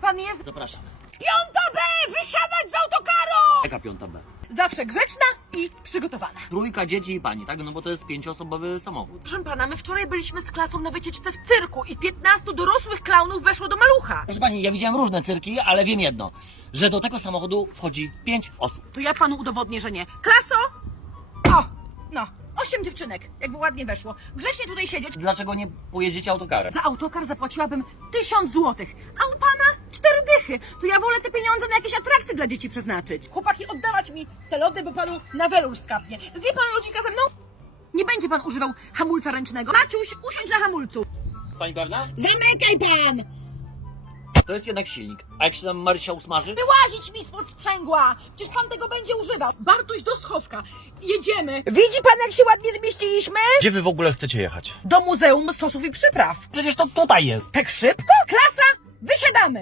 Pan jest? Zapraszam. Piąta B! Wysiadać z autokaru! Jaka piąta B? Zawsze grzeczna i przygotowana. Trójka dzieci i pani, tak? No bo to jest pięcioosobowy samochód. Proszę pana, my wczoraj byliśmy z klasą na wycieczce w cyrku i 15 dorosłych klaunów weszło do malucha. Proszę pani, ja widziałem różne cyrki, ale wiem jedno, że do tego samochodu wchodzi pięć osób. To ja panu udowodnię, że nie. Klaso! O! No, osiem dziewczynek, jakby ładnie weszło. Grzecznie tutaj siedzieć. Dlaczego nie pojedziecie autokarem? Za autokar zapłaciłabym tysiąc złotych, a u pana dychy. To ja wolę te pieniądze na jakieś atrakcje dla dzieci przeznaczyć. Chłopaki, oddawać mi te lody, bo panu na welur skapnie. Zje pan lodzika ze mną? Nie będzie pan używał hamulca ręcznego. Maciuś, usiądź na hamulcu. Pani Barna? Zamykaj pan! To jest jednak silnik. A jak się tam Marysia usmaży? Wyłazić mi spod sprzęgła! Przecież pan tego będzie używał. Bartuś do schowka. Jedziemy. Widzi pan, jak się ładnie zmieściliśmy? Gdzie wy w ogóle chcecie jechać? Do Muzeum Sosów i Przypraw. Przecież to tutaj jest. Tak szybko? Klasa, wysiadamy!